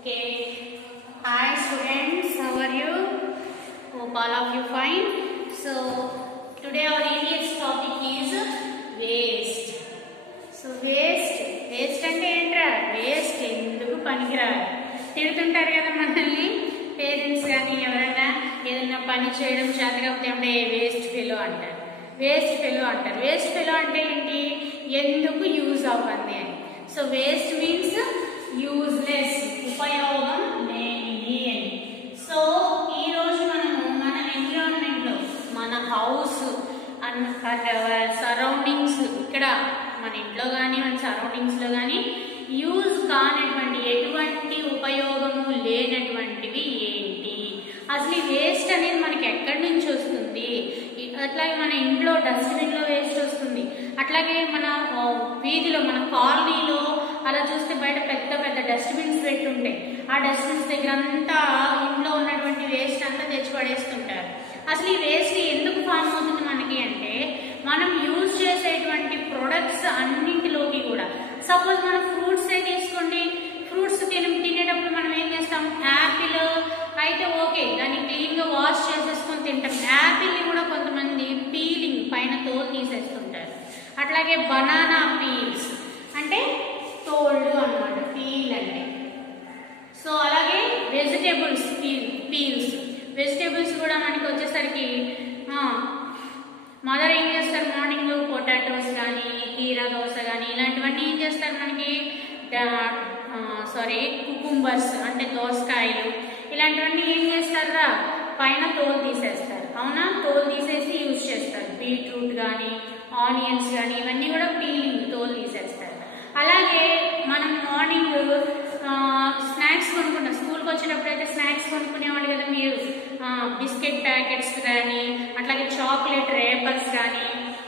Okay. Hi students, how are you? Hope all of you fine. So today our EVS topic is waste. So waste అంటే ఏంట్రా? Waste ఎందుకు పనికిరాదు తిడుతుంటారు కదా మనల్ని parents కానీ ఎవరైనా ఏదైనా పని చేయడం చేత కాకపోతే అంటే వేస్ట్ ఫెలో అంటారు. వేస్ట్ ఫెలో అంటే ఏంటి? ఎందుకు యూజ్ అవ్వండి అని. సో వేస్ట్ మీన్స్ యూజ్లెస్, ఉపయోగం లేనిది అని. సో ఈ రోజు మనము మన ఎన్విరాన్మెంట్ లో, మన హౌస్ అండ్ సరౌండింగ్స్, ఇక్కడ మన ఇంట్లో కానీ మన సరౌండింగ్స్ లో కానీ యూజ్ కానటువంటి ఎటువంటి ఉపయోగము లేనటువంటివి ఏంటి, అసలు ఈ వేస్ట్ అనేది మనకి ఎక్కడి నుంచి వస్తుంది? అట్లాగే మన ఇంట్లో డస్ట్బిన్ లో వేస్ట్ వస్తుంది, అట్లాగే మన వీధిలో మన కాలనీలో అలా చూస్తే బయట పెద్ద పెద్ద డస్ట్బిన్స్ పెట్టుంటాయి. ఆ డస్ట్బిన్స్ దగ్గర అంతా ఇంట్లో ఉన్నటువంటి వేస్ట్ అంతా తెచ్చి పడేస్తుంటారు. అసలు ఈ వేస్ట్ ఎందుకు ఫామ్ అవుతుంది మనకి అంటే, మనం యూజ్ చేసేటువంటి ప్రొడక్ట్స్ అన్నింటిలోకి కూడా, సపోజ్ మనం ఫ్రూట్స్ తీసుకోండి, ఫ్రూట్స్ తినేటప్పుడు మనం ఏం చేస్తాం? యాపిల్ అయితే ఓకే, దాన్ని క్లీన్ గా వాష్ చేసేసుకొని తింటాం. యాపిల్ ని కూడా కొంతమంది పీలింగ్ పైన తోలు తీసేస్తుంటారు. అట్లాగే బనానా పీల్స్ అంటే తోళ్ళు అన్నమాట, పీల్ అంటే. సో అలాగే వెజిటేబుల్స్ పీల్స్, వెజిటేబుల్స్ కూడా మనకి వచ్చేసరికి మదర్ ఏం చేస్తారు? మార్నింగ్ పొటాటోస్ కానీ, కీరా దోస కానీ ఇలాంటివన్నీ ఏం చేస్తారు మనకి? కుకుంబర్స్ అంటే దోసకాయలు, ఇలాంటివన్నీ ఏం చేస్తారా? పైన తోలు తీసేస్తారు. అవునా? తోలు తీసేసి యూజ్ చేస్తారు. బీట్రూట్ కానీ, ఆనియన్స్ కానీ ఇవన్నీ కూడా పీలింగ్, తోలు తీసేస్తారు. అలాగే మనం మార్నింగ్ స్నాక్స్ కొనుక్కుంటాం. స్కూల్కి వచ్చేటప్పుడు అయితే స్నాక్స్ కొనుక్కునేవాళ్ళు కదా మీరు. బిస్కెట్ ప్యాకెట్స్ కానీ, అట్లాగే చాక్లెట్ రేపర్స్ కానీ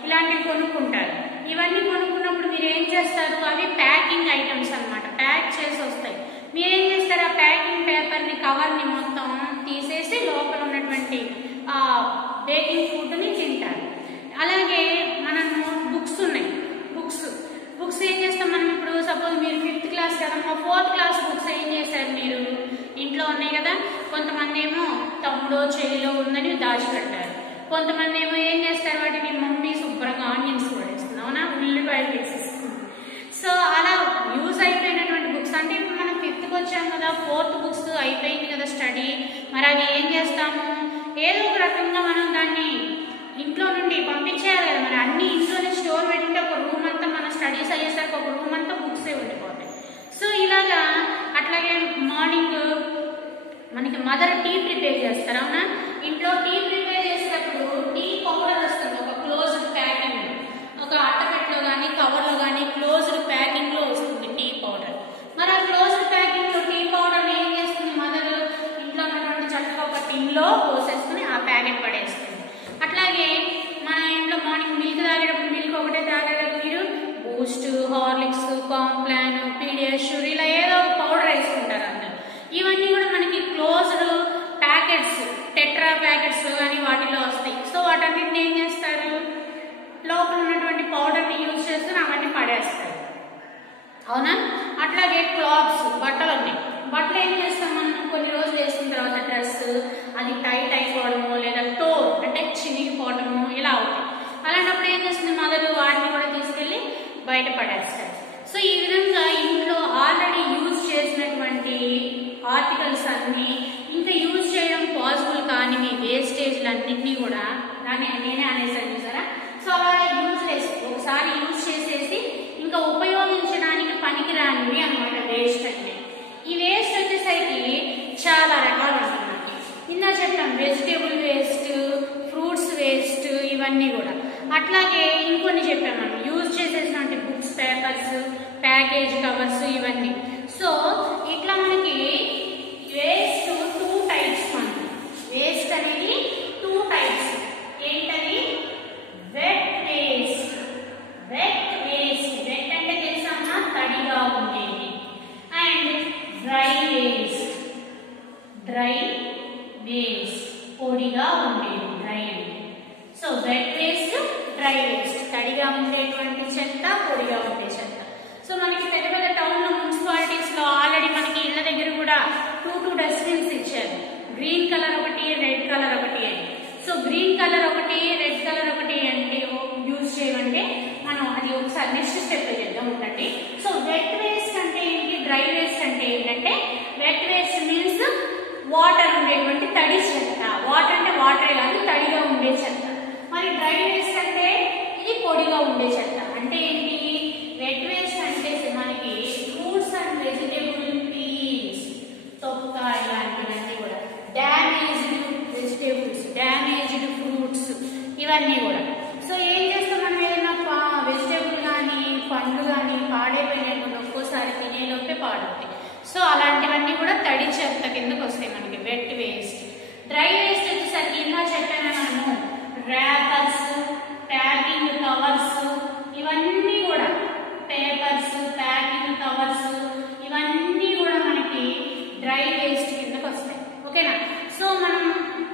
ఇలాంటివి కొనుక్కుంటారు. ఇవన్నీ కొనుక్కున్నప్పుడు మీరు ఏం చేస్తారు? అవి ప్యాకింగ్ ఐటమ్స్ అన్నమాట, ప్యాక్ చేసి వస్తాయి. మీరేం చేస్తారు? ఆ ప్యాకింగ్ పేపర్ని, కవర్ని మొత్తం తీసేసి లోపల ఉన్నటువంటి బేకింగ్ ఫుడ్ని తింటారు. అలాగే మనం బుక్స్ ఉన్నాయి, బుక్స్ ఏం చేస్తాం మనం? ఇప్పుడు సపోజ్ మీరు 5th క్లాస్ కదా, 4th క్లాస్ బుక్స్ ఏం చేశారు మీరు? ఇంట్లో ఉన్నాయి కదా. కొంతమంది ఏమో తమ్ముడో చెల్లిలో ఉందని దాచిపెట్టారు. కొంతమంది ఏమో ఏం చేస్తారు? వాటిని మమ్మీ శుభ్రంగా ఆనియన్స్ కూడా వేస్తుంది, అవునా, ఉల్లిపాయలు వేసేస్తుంది. సో అలా యూజ్ అయిపోయినటువంటి బుక్స్ అంటే, ఇప్పుడు మనం 5th వచ్చాం కదా, 4th బుక్స్ అయిపోయింది కదా స్టడీ, మరి అవి ఏం చేస్తాము? ఏదో ఒక రకంగా మనం దాన్ని ఇంట్లో నుండి పంపించేయాలి కదా. మరి అన్ని ఇంట్లోనే స్టోర్ పెట్టి ఒక రూమ్ అంతా మన స్టడీస్ అయ్యేసరికి ఒక రూమ్ అంతా బుక్సే ఉండిపోతాయి. సో ఇలాగా. అట్లాగే మార్నింగ్ మనకి మదర్ టీ ప్రిపేర్ చేస్తారు, అవునా? ఇంట్లో టీ ప్రిపేర్ చేసేటప్పుడు టీ పౌడర్ వస్తుంది, ఒక క్లోజ్డ్ ప్యాకింగ్, ఒక అట్టపెట్టలో కానీ కవర్లో కానీ క్లోజ్డ్ ప్యాకింగ్ లో వస్తుంది టీ పౌడర్. మరి ఆ క్లోజ్డ్ ప్యాకింగ్ లో టీ పౌడర్ ఏం చేస్తుంది మదర్? ఇంట్లో ఉన్నటువంటి చక్కగా ఒక టిన్లో పోసేసుకుని ఆ ప్యాకెట్ పడేస్తుంది. అట్లాగే మన ఇంట్లో మార్నింగ్ మిల్క్ తాగేటప్పుడు మిల్క్ ఒకటే తాగారు మీరు, బూస్ట్, హార్లిక్స్, కాంప్లాన్, పీడియాష్యూర్ ఇలా ఏదో పౌడర్ వేసుకుంటారు అందరు. ఇవన్నీ కూడా మనకి క్లోజ్డ్ ప్యాకెట్స్, టెట్రా ప్యాకెట్స్ కానీ వాటిలో వస్తాయి. సో వాటన్నిటిని ఏం చేస్తారు? లోపల ఉన్నటువంటి పౌడర్ని యూజ్ చేసుకుని అవన్నీ పడేస్తారు, అవునా? అట్లాగే క్లాత్స్, బట్టలు ఉన్నాయి. బట్టలు ఏం చేస్తాం మనం? కొన్ని రోజులు వేసుకున్న తర్వాత డ్రెస్ అది టైట్ అయిపోవడము, లేదా టోర్ అంటే చినిగిపోవడము ఇలా అవుతాయి. అలాంటప్పుడు ఏం చేస్తుంది మదర్? వాటిని కూడా తీసుకెళ్ళి బయట పడేస్తారు. సో ఈ విధంగా ఇంట్లో ఆల్రెడీ యూజ్ చేసినటువంటి ఆర్టికల్స్ అన్ని, ఇంకా యూజ్ చేయడం పాసిబుల్ కాని మీ వేస్టేజ్లన్నింటినీ కూడా, దాన్ని నేనే అనేసాను చూసారా. సో అలా యూజ్లెస్, ఒకసారి యూజ్ చేసేసి ఇంకా ఉపయోగించడానికి పనికిరానివి అనమాట వేస్ట్ అంటే. ఈ వేస్ట్ వచ్చేసరికి చాలా రకాలు ఉంటుంది. ఇందా చెప్పాం వెజిటేబుల్ వేస్ట్, ఫ్రూట్స్ వేస్ట్, ఇవన్నీ కూడా. అట్లాగే ఇంకొన్ని చెప్పాం మనం, యూజ్ చేసేసినటువంటి బుక్స్, పేపర్స్, ప్యాకేజ్ కవర్స్ ఇవన్నీ. సో ఇట్లా మనకి వేస్ట్ 2 టైప్స్ మనకి. వేస్ట్ అనేది 2 టైప్స్. ఏంటది? Wet waste. వెట్ అంటే తెలుసా? తడిగా ఉండేది. అండ్ డ్రై వేస్ట్, పొడిగా ఉండేది డ్రై అంటే. So wet waste, dry waste, తడిగా ఉండేటువంటి చెత్త, పొడిగా ఉండే చెత్త. సో మనకి పెద్ద పెద్ద టౌన్ లో, మున్సిపాలిటీస్ లో ఆల్రెడీ మనకి ఇళ్ళ దగ్గర డస్ట్బిన్స్ ఇచ్చారు, గ్రీన్ కలర్ ఒకటి, రెడ్ కలర్ ఒకటి అని. సో గ్రీన్ కలర్ ఒకటి, రెడ్ కలర్ ఒకటి అంటే యూజ్ చేయమంటే మనం అది ఒకసారి నెక్స్ట్ స్టెప్ చేద్దాం ఉండండి. సో వెట్ వేస్ట్ అంటే ఏంటి, డ్రై వేస్ట్ అంటే ఏంటంటే, వెట్ వేస్ట్ మీన్స్ వాటర్ ఉండేటువంటి తడి చెత్త. వాటర్ అంటే వాటరే కాదు, తడిగా ఉండే చెత్త. మరి డ్రై వేస్ట్ అంటే ఇది పొడిగా ఉండే చెత్త. అంటే ఏంటి, వెట్ వేస్ట్ అంటే మనకి ఫ్రూట్స్ అండ్ వెజిటేబుల్ పీల్స్, తొక్క ఇలాంటివన్నీ కూడా, డ్యామేజ్డ్ వెజిటేబుల్స్, డ్యామేజ్డ్ ఫ్రూట్స్, ఇవన్నీ కూడా. సో ఏం చేస్తాం మనం, ఏదైనా వెజిటేబుల్ కానీ పండ్లు కానీ పాడైపోయినప్పుడు ఒక్కోసారి తినేలోపే పాడవుతాయి. సో అలాంటివన్నీ కూడా తడి చెత్త కిందకు వస్తాయి మనకి, వెట్ వేస్ట్. డ్రై వేస్ట్ వచ్చేసరికి ఇంకా చెప్పాను మనము, ర్యాపర్స్, ప్యాకింగ్ కవర్స్, ఇవన్నీ కూడా పేపర్స్, ప్యాకింగ్ కవర్స్, ఇవన్నీ కూడా మనకి డ్రై వేస్ట్ కిందకు వస్తాయి. ఓకేనా. సో మనం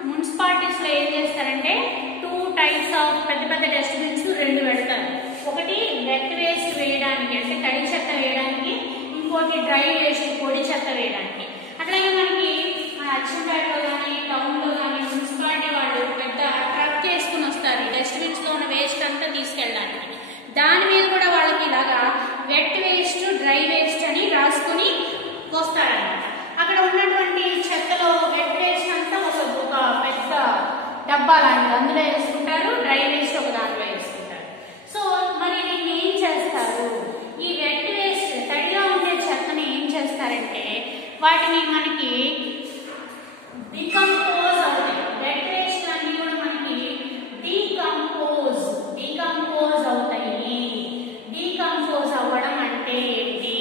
మున్సిపాలిటీస్ లో ఏం చేస్తారంటే 2 టైప్స్ ఆఫ్ పెద్ద పెద్ద డస్ట్బిన్స్ 2 పెడతారు. ఒకటి వెట్ వేస్ట్ వేయడానికి అంటే తడి చెత్త వేయడానికి, ఇంకోటి డ్రై వేస్ట్ పొడి చెత్త వేయడానికి. అట్లాగే మనకి అచ్చంపేటలో కానీ టౌన్ లో కానీ మున్సిపాలిటీ వాళ్ళు పెద్ద ట్రక్ చేసుకుని వస్తారు డస్ట్బిన్స్ లో ఉన్న వేస్ట్ అంతా తీసుకెళ్ళడానికి. దాని మీద కూడా వాళ్ళకి ఇలాగా వెట్ వేస్ట్, డ్రై వేస్ట్ అని రాసుకుని వస్తారన్నమాట. అక్కడ ఉన్నటువంటి చెత్తలో వెట్ వేస్ట్ అంతా ఒక పెద్ద డబ్బా లాంటిది అందులో వేసుకుంటారు, డ్రై వేస్ట్ ఒక దాంట్లో వేసుకుంటారు. సో మరి దీన్ని ఏం చేస్తారు, ఈ వెట్ వేస్ట్ తడిగా ఉండే చెత్తని ఏం చేస్తారంటే వాటిని మనకి డికంపోజ్ అవుతాయి. వెట్ వేస్ట్ అన్ని కూడా మనకి డికంపోజ్ అవుతాయి. డికంపోజ్ అవ్వడం అంటే ఏంటి,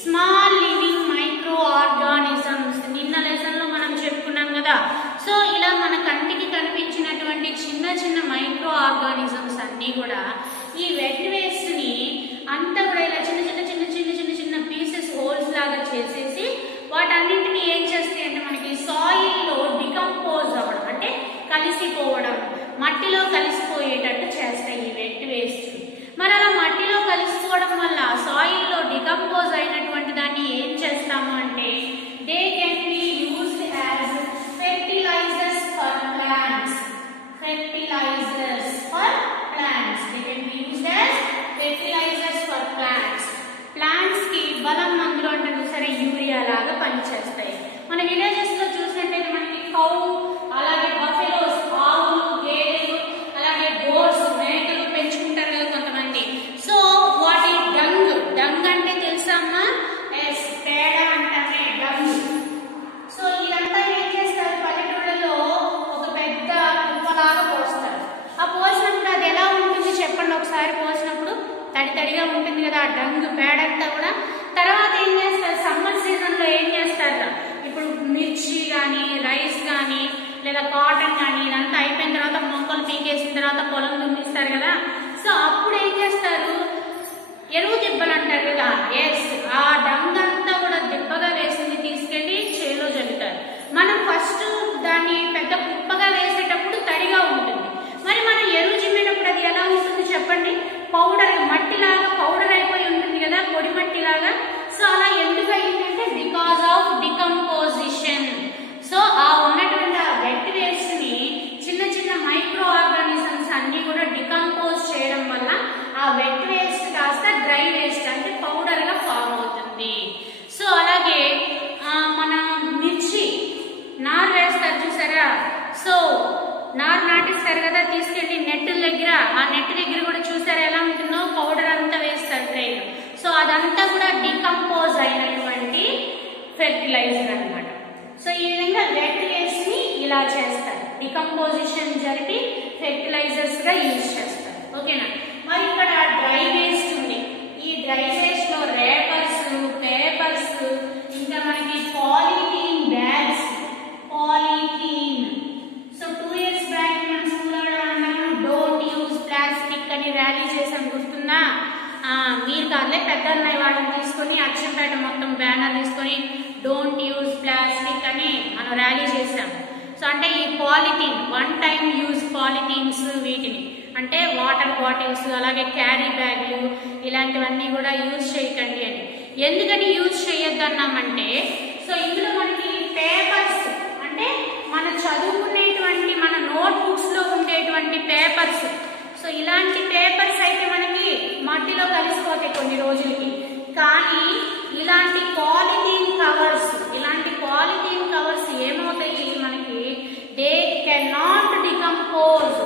స్మాల్ లివింగ్ మైక్రో ఆర్గానిజమ్స్. నిన్న లెసన్ లో మనం చెప్పుకున్నాం కదా. సో ఇలా మన కంటికి కనిపించినటువంటి చిన్న చిన్న మైక్రో ఆర్గానిజమ్స్ అన్ని కూడా ఈ వెట్ వేస్ట్ ని అంతా కూడా ఇలా చిన్న చిన్న చిన్న చిన్న చిన్న చిన్న పీసెస్ హోల్స్ లాగా చేసేసి వాటన్నింటినీ ఏం చేస్తాయి అంటే మనకి సాయిల్ లో డికంపోజ్ అవ్వడం అంటే కలిసిపోవడం, మట్టిలో కలిసిపోయేటట్టు చేస్తాయి ఈ వెట్ వేస్ట్. మరి అలా మట్టిలో కలిసిపోవడం వల్ల సాయిల్ లో డికంపోజ్ అయినటువంటి దాన్ని ఏం చేస్తాము అంటే they can be used as fertilizers for plants. Fertilizers for plants. They can be used as fertilizers for plants. Plants కి బలం మందులు అంటే సరే యూరియా లాగా పనిచేస్తాయి. మన విలేజెస్ లో చూసినట్టయితే మనకి కౌ, అలాగే బఫెలోస్, ఆవులు, గేదెలు, అలాగే గోట్స్, మేకలు పెంచుకుంటారు కదా కొంతమంది. సో వాటి డంగ్ అంటే తెలుసమ్మా, పేడ అంటామే డంగ్. సో ఇదంతా ఏం చేస్తారు, పల్లెటూళ్ళలో ఒక పెద్ద కుప్పలాగా పోస్తారు. ఆ పోసినప్పుడు అది ఎలా ఉంటుంది చెప్పండి ఒకసారి. పోసినప్పుడు తడిగా ఉంటుంది కదా ఆ డంగ్ పేడంతా కూడా. తర్వాత ఏం చేస్తారు, సమ్మర్ సీజన్ లో ఏం చేస్తారు, ఇప్పుడు మిర్చి కానీ రైస్ కానీ లేదా కాటన్ కానీ ఇదంతా అయిపోయిన తర్వాత మొక్కలు పీకేసిన తర్వాత పొలం దున్నిస్తారు కదా. సో అప్పుడు ఏం చేస్తారు, ఎరువు దిబ్బలు అంటారు కదా. ఎస్, ఆ డంగ్ అంతా కూడా దిబ్బగా వేసింది తీసుకెళ్లి చేలో జల్లుతారు. మనం ఫస్ట్ దాన్ని పెద్ద కుప్పగా వేసేటప్పుడు తడిగా ఉంటుంది. మరి మనం ఎరువు చిమ్మేటప్పుడు అది ఎలా ఉంటుంది చెప్పండి, పౌడర్, మట్టిలాగా పౌడర్ అయిపోయి ఉంటుంది కదా, పొడి మట్టిలాగా. సో అలా ఎందుకు అయిందంటే బికాస్ ఆఫ్ డికంపోజిషన్. సో ఆ ఉన్నటువంటి ఆ వెట్ వేస్ట్ ని చిన్న చిన్న మైక్రో ఆర్గానిజమ్స్ అన్ని కూడా డికంపోజ్ చేయడం వల్ల ఆ వెట్ వేస్ట్ కాస్త డ్రై వేస్ట్ అంటే పౌడర్ గా ఫామ్ అవుతుంది. సో అలాగే మన మిర్చి నారు వేస్తారు చూసారా. సో నారు నాటిస్తారు కదా, తీసుకెళ్లి నెట్ దగ్గర, ఆ నెట్ దగ్గర కూడా చూసారా ఎలా ఉంటుందో, పౌడర్ అంతా వేస్తారు ట్రైన్. సో అదంతా కూడా డికంపోజ్ అయినటువంటి ఫెర్టిలైజర్ అన్నమాట. సో ఈ విధంగా వెట్ వేస్ట్ ని ఇలా చేస్తారు, డికంపోజిషన్ జరిపి ఫెర్టిలైజర్స్ గా యూజ్ చేస్తారు. ఓకేనా. మరి ఇక్కడ డ్రై వేస్ట్ ఉంది. ఈ డ్రై వేస్ట్ లో రేపర్స్, పేపర్స్, ఇంకా మనకి polythene bags, polythene. So 2 years back మనం స్కూల్లో అన్నాము డోంట్ యూజ్ ప్లాస్టిక్ అని ర్యాలీ చేసాం, గుర్తుందా? మీరు కాదులే, పెద్ద అన్నయ్య వాళ్ళని తీసుకొని అచ్చంపేట మొత్తం బ్యానర్ తీసుకొని డోంట్ యూజ్ ప్లాస్టిక్ అని మనం ర్యాలీ చేసాం. సో అంటే ఈ పాలిథీన్, 1 time యూజ్ పాలిథీన్స్, వీటిని అంటే వాటర్ బాటిల్స్, అలాగే క్యారీ బ్యాగ్లు, ఇలాంటివన్నీ కూడా యూజ్ చేయకండి అని. ఎందుకని యూజ్ చేయొద్దు అన్నామంటే సో ఇందులో మనకి పేపర్స్ అంటే మన చదువుకునేటువంటి మన నోట్బుక్స్ లో ఉండేటువంటి పేపర్స్, సో ఇలాంటి పేపర్స్ అయితే మనకి మట్టిలో కలిసిపోతాయి కొన్ని రోజులకి. కానీ ఇలాంటి పాలిథీన్ కవర్స్ ఏమవుతాయి మనకి, they can not decompose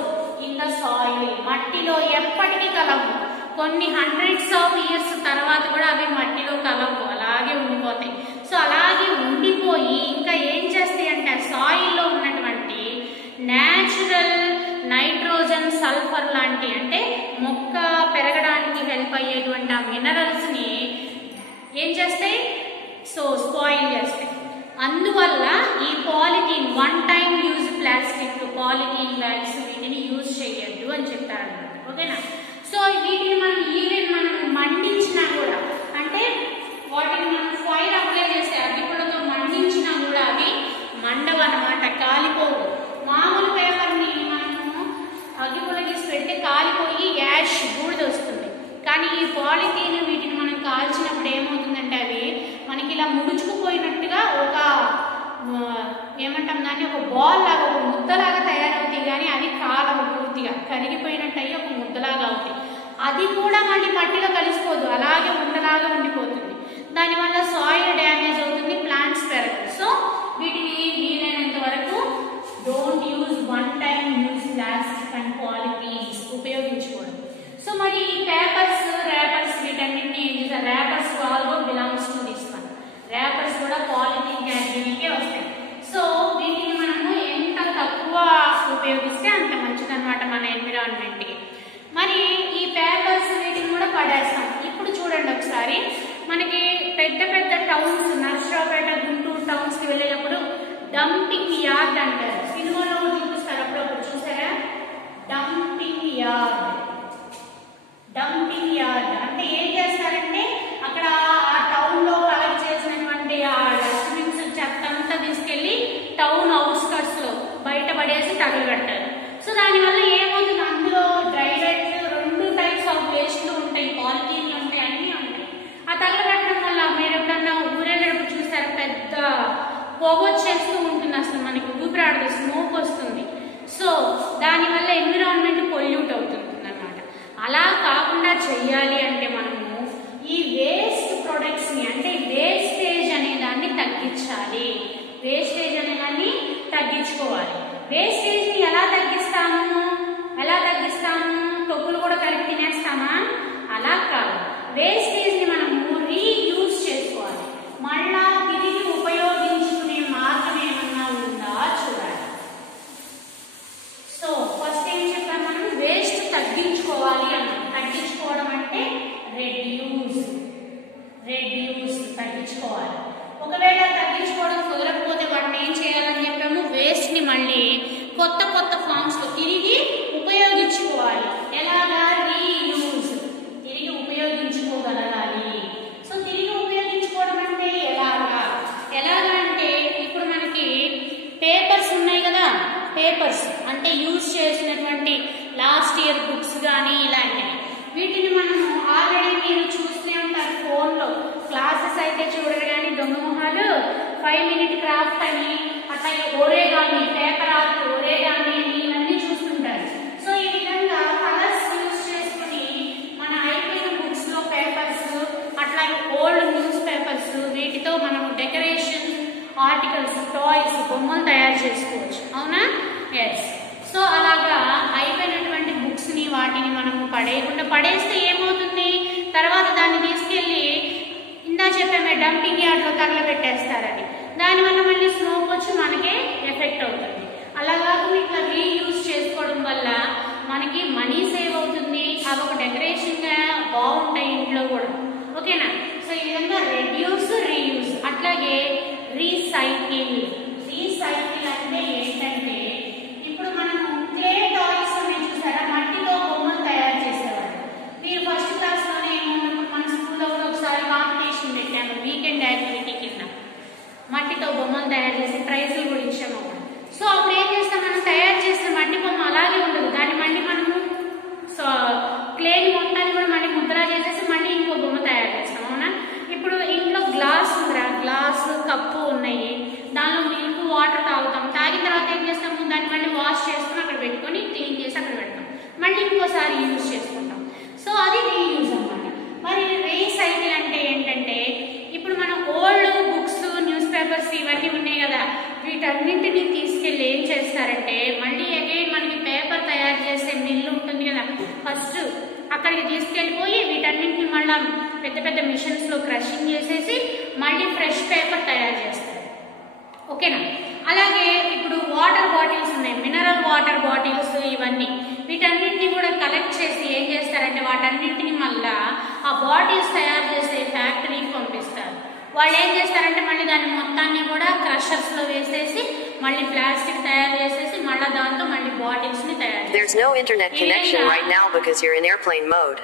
in the soil. మట్టిలో ఎప్పటికీ కలవు. కొన్ని హండ్రెడ్స్ ఆఫ్ ఇయర్స్ తర్వాత కూడా అవి మట్టిలో కలవు, అలాగే ఉండిపోతాయి. సో అలాగే ఉండిపోయి ఇంకా ఏం చేస్తాయి అంటే సాయిల్లో ఉన్నటువంటి న్యాచురల్ నైట్రోజన్, సల్ఫర్ లాంటి అంటే మొక్క పెరగడానికి హెల్ప్ అయ్యేటువంటి ఆ మినరల్స్ ని ఏం చేస్తాయి, సో స్పాయిల్ చేస్తాయి. అందువల్ల ఈ polythene one time use plastic, polythene bags వీటిని యూజ్ చేయొద్దు అని చెప్తారు అన్నమాట. ఓకేనా? సో వీటిని మనం మండించినా కూడా, అంటే వాటిని మనం ఫైర్ అప్లై చేసే అగ్గిపుల్లతో మండించినా కూడా అవి మండవు అన్నమాట, కాలిపోవు. మామూలు పేపర్ని మనము అగ్గిపుల్లకి పెడితే కాలిపోయి యాష్ బూడిద వస్తుంది. కానీ ఈ పాలిథీన్ వీటిని మనం కాల్చినప్పుడు ఏమవుతుందంటే అవి మనకి ఇలా ముడుచుకుపోయినట్టుగా ఒక ఏమంటాం దాన్ని, ఒక బాల్ లాగా, ఒక ముద్దలాగా తయారవుతాయి. కానీ అవి కాలవు, పూర్తిగా కరిగిపోయినట్టు అయ్యి ఒక ముద్దలాగా అవుతాయి. అది కూడా మళ్ళీ మట్టిలో కలిసిపోదు, అలాగే ఉండలాగా ఉండిపోతుంది. దానివల్ల సాయిల్ డ్యామేజ్ అవుతుంది, ప్లాంట్స్ పెరగదు. సో వీటిని వీలైనంత వరకు don't use one time use plastic and polythenes ఉపయోగించుకోండి. సో మరి ఈ పేపర్స్, ర్యాపర్స్ వీటన్నిటిని ఏం చేస్తారు, wrappers also belongs to this one. Wrappers కూడా పాలిథీన్ కేటగిరీకే వస్తాయి. సో వీటిని మనము ఎంత తక్కువ ఉపయోగిస్తే అంత మంచిదన్నమాట మన ఎన్విరాన్మెంట్ కి. మరి ఈ పేపర్స్ వీటిని కూడా పడేస్తాం. ఇప్పుడు చూడండి ఒకసారి, మనకి పెద్ద పెద్ద టౌన్స్, నర్సరావుపేట, గుంటూరు టౌన్స్ కి వెళ్ళేటప్పుడు డంపింగ్ యార్డ్ అంటారు. సినిమాలో చూపిస్తారు, అప్పుడప్పుడు చూసారా? డంపింగ్ యార్డ్ అంటే ఏం చేస్తారంటే అక్కడ ఆ టౌన్ లో కలెక్ట్ చేసినటువంటి ఆ డస్ట్బిన్స్ చెత్త అంతా తీసుకెళ్లి టౌన్ అవుట్స్కట్స్ లో బయట పడేసి తగలబెట్టారు. సో దానివల్ల ఏమవుతుంది, అందులో డ్రై వెట్, రెండు టైప్స్ ఆఫ్ వేస్ట్లు ఉంటాయి, పాలిథీన్లు ఉంటాయి, అన్ని ఉంటాయి. ఆ తగలబెట్టడం వల్ల మీరు ఎప్పుడన్నా ఊరేళ్ళప్పుడు చూసారు, పెద్ద పొగ వచ్చేస్తూ ఉంటుంది, అసలు మనకి ఊపిరాడదు, స్మోక్ వస్తుంది. సో దానివల్ల ఎన్విరాన్మెంట్ పొల్యూట్ అవుతుంది అన్నమాట. అలా కాకుండా చెయ్యాలి అంటే మనము ఈ వేస్ట్ ప్రొడక్ట్స్ ని, అంటే వేస్టేజ్ అనే దాన్ని తగ్గించాలి. వేస్టేజ్ అనే దాన్ని తగ్గించుకోవాలి. వేస్టేజ్ ని ఎలా తగ్గిస్తాము? తొక్కులు కూడా కలిపి తినేస్తామా? అలా కాదు. వేస్టేజ్ ని మనము రీయూజ్ చేసుకోవాలి. మళ్ళా తిరిగి ఉపయోగించుకునే మార్గం ఏమన్నా ఉందా చూడాలి. సో ఫస్ట్ ఏం చెప్పాము, మనం వేస్ట్ తగ్గించుకోవాలి అన్నాం. తగ్గించుకోవడం అంటే రెడ్యూస్ తగ్గించుకోవాలి. ఒకవేళ తగ్గించుకోవడం కుదరకపోతే వాటిని ఏం చేయాలని చెప్పాము, వేస్ట్ ని మళ్ళీ కొత్త ఫార్మ్స్ లో తిరిగి ఉపయోగించుకోవాలి. ఎలాగా? రీయూజ్, తిరిగి ఉపయోగించుకోగలగాలి. సో తిరిగి ఉపయోగించుకోవడం అంటే ఎలాగా అంటే ఇప్పుడు మనకి పేపర్స్ ఉన్నాయి కదా, పేపర్స్ అంటే యూజ్ చేసినటువంటి లాస్ట్ ఇయర్ బుక్స్ కానీ ఇలాంటివి, వీటిని మనము ఆల్రెడీ మీరు చూస్తూనే ఉంటారు ఫోన్లో. క్లాసెస్ అయితే చూడరు కానీ దొంగమొహాలు 5 minute క్రాఫ్ట్ అని, అట్లాగే ఒరేగామి, పేపర్ ఆర్ట్, ఒరేగామి అని ఇవన్నీ చూస్తుంటారు. సో ఈ విధంగా కలర్స్ యూజ్ చేసుకుని మన అయిపోయిన బుక్స్ లో పేపర్స్, అట్లాగే ఓల్డ్ న్యూస్ పేపర్స్, వీటితో మనం డెకరేషన్ ఆర్టికల్స్, టాయ్స్, బొమ్మలు తయారు చేసుకోవచ్చు. అవునా? ఎస్. సో అలాగా అయిపోయినటువంటి బుక్స్ ని, వాటిని మనము పడేయకుండా, పడేస్తే ఏమవుతుంది, తర్వాత దాన్ని తీసుకెళ్లి ఇందా చెప్పామే డంపింగ్ యార్డ్ లో తగలబెట్టేస్తారని. దానివల్ల మళ్ళీ స్మోక్ వచ్చి మనకే ఎఫెక్ట్ అవుతుంది. అలాగా ఇట్లా రీయూజ్ చేసుకోవడం వల్ల మనకి మనీ సేవ్ అవుతుంది. అవి ఒక డెకరేషన్ గా బాగుంటాయి ఇంట్లో కూడా. ఓకేనా? సో ఈ విధంగా రెడ్యూస్, రీయూజ్, అట్లాగే రీసైకిల్ అంటే ఏంటంటే, ఇప్పుడు మనము క్లే టాయ్స్ అని చూసారా, మట్టితో బొమ్మలు తయారు చేసేవాళ్ళు. మీరు ఫస్ట్ క్లాస్ లోనే ఏమన్నప్పుడు మన స్కూల్లో కూడా ఒకసారి కాంపిటీషన్ పెట్టాము, వీకెండ్ యాక్టివిటీ కింద. మట్టితో బొమ్మలు తయారు చేసి ప్రైజులు కూడా ఇచ్చాము అప్పుడు. సో అప్పుడు ఏం చేస్తాం, మనం తయారు చేసిన మట్టి బొమ్మ అలాగే ఉండదు, దాన్ని మళ్ళీ మనము క్లేని మొత్తాన్ని కూడా మళ్ళీ ముద్దలా చేసేసి మళ్ళీ ఇంకో బొమ్మ తయారు చేస్తాం. అవునా? ఇప్పుడు ఇంట్లో గ్లాస్ ఉందిరా, గ్లాస్ కప్పు మళ్ళీ వాష్ చేసుకుని అక్కడ పెట్టుకొని క్లీన్ చేసి అక్కడ పెడతాం, మళ్ళీ ఇంకోసారి యూజ్ చేసుకుంటాం. సో అది రీయూజ్ అన్నమాట. మరి రీసైకిల్ అంటే ఏంటంటే ఇప్పుడు మనం ఓల్డ్ బుక్స్, న్యూస్ పేపర్స్ ఇవన్నీ ఉన్నాయి కదా, వీటన్నింటినీ తీసుకెళ్ళి ఏం చేస్తారంటే మళ్ళీ అగైన్ మనకి పేపర్ తయారు చేసే మిల్లు ఉంటుంది కదా, ఫస్ట్ అక్కడికి తీసుకెళ్ళిపోయి వీటన్నింటిని మళ్ళీ పెద్ద పెద్ద మిషన్స్ లో క్రషింగ్ చేసేసి మళ్ళీ ఫ్రెష్ పేపర్ తయారు చేస్తారు. ఓకేనా? అలాగే ఇప్పుడు వాటర్ బాటిల్స్ ఉన్నాయి, మినరల్ వాటర్ బాటిల్స్, ఇవన్నీ వీటన్నింటినీ కూడా కలెక్ట్ చేసి ఏం చేస్తారంటే వాటన్నింటినీ మళ్ళా ఆ బాటిల్స్ తయారు చేసే ఫ్యాక్టరీకి పంపిస్తారు. వాళ్ళు ఏం చేస్తారంటే మళ్ళీ దాన్ని మొత్తాన్ని కూడా క్రషర్స్ లో వేసేసి మళ్ళీ ప్లాస్టిక్ తయారు చేసేసి మళ్ళీ దాంతో మళ్ళీ బాటిల్స్ ని తయారు చేస్తారు. There's no internet connection right now because you're in airplane mode.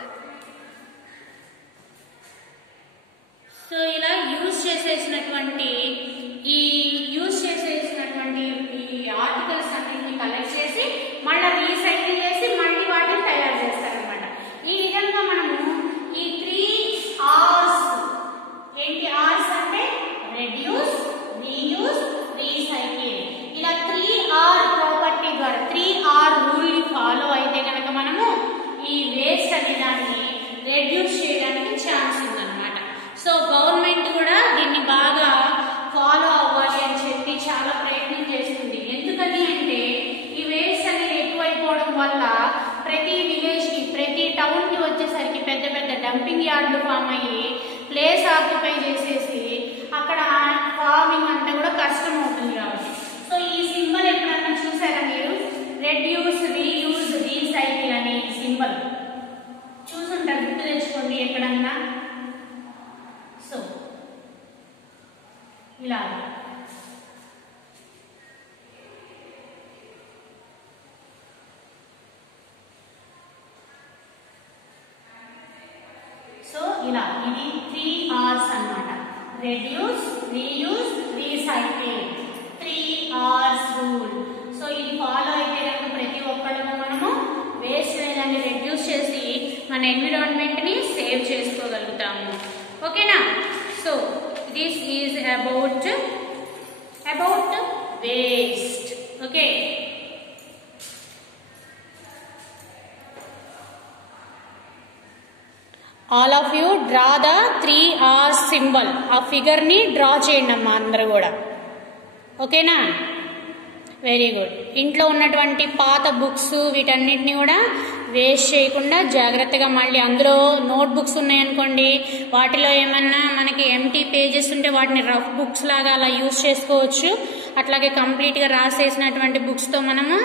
So ఇలా యూజ్ చేసేసినటువంటి ఈ ఆర్టికల్స్ అన్నింటినీ కలెక్ట్ చేసి మళ్ళీ రీసైకిల్ చేసి మళ్ళీ వాటిని తయారు చేస్తారనమాట. ఈ విధంగా మనము ఈ 3 R's, ఏంటి R's అంటే రెడ్యూస్, రీయూజ్, రీసైకిల్, ఇలా 3R ప్రాపర్టీ ద్వారా 3R రూల్ ని ఫాలో అయితే కనుక మనము ఈ వేస్ట్ అనే దాన్ని రెడ్యూస్ చేయడానికి ఛాన్స్ ఉందన్నమాట. సో గవర్నమెంట్ కూడా దీన్ని బాగా ఫాలో అవ్వాలి అని చెప్పి చాలా ప్రయత్నం చేస్తుంది. ఎందుకని అంటే ఈ వేస్ట్ అనేది ఎక్కువైపోవడం వల్ల ప్రతి విలేజ్ కి, ప్రతి టౌన్ కి వచ్చేసరికి పెద్ద పెద్ద డంపింగ్ యార్డులు ఫామ్ అయ్యి ప్లేస్ ఆక్యుపై చేసేసి అక్కడ ఫార్మింగ్ అంతా కూడా కష్టం అవుతుంది కాబట్టి. సో ఈ సింబల్ ఎప్పుడన్నా చూసారా మీరు? రెడ్యూస్, రీయూజ్, రీసైకిల్ అనే సింబల్ చూసుంటారు, గుర్తు తెచ్చుకోండి ఎక్కడన్నా. సో ఇలా సో ఇలా ఇది 3 R's అన్నమాట. Reduce, reuse, recycle, 3 R's rule. So ఇది ఫాలో అయితే కనుక ప్రతి ఒక్కళ్ళము మనము వేస్ట్ అనేదాన్ని రెడ్యూస్ చేసి మన ఎన్విరాన్మెంట్ ని సేవ్ చేసుకోగలుగుతాము. ఓకేనా? So this is about waste. Okay, all of you draw the 3 R's symbol. ఆ ఫిగర్ ని డ్రా చేయండి అమ్మా అందరూ కూడా. ఓకేనా? Very good. ఇంట్లో ఉన్నటువంటి పాత బుక్స్ వీటన్నిటిని కూడా వేస్ట్ చేయకుండా జాగ్రత్తగా, మళ్ళీ అందులో నోట్ బుక్స్ ఉన్నాయనుకోండి, వాటిలో ఏమన్నా మనకి ఎంటీ పేజెస్ ఉంటే వాటిని రఫ్ బుక్స్ లాగా అలా యూజ్ చేసుకోవచ్చు. అట్లాగే కంప్లీట్గా రాసేసినటువంటి బుక్స్తో మనము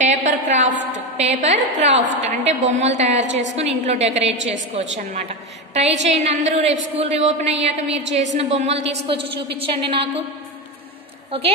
పేపర్ క్రాఫ్ట్ అంటే బొమ్మలు తయారు చేసుకుని ఇంట్లో డెకరేట్ చేసుకోవచ్చు అనమాట. ట్రై చేయండి అందరూ. రేపు స్కూల్ రీఓపెన్ అయ్యాక మీరు చేసిన బొమ్మలు తీసుకొచ్చి చూపించండి నాకు. ఓకే.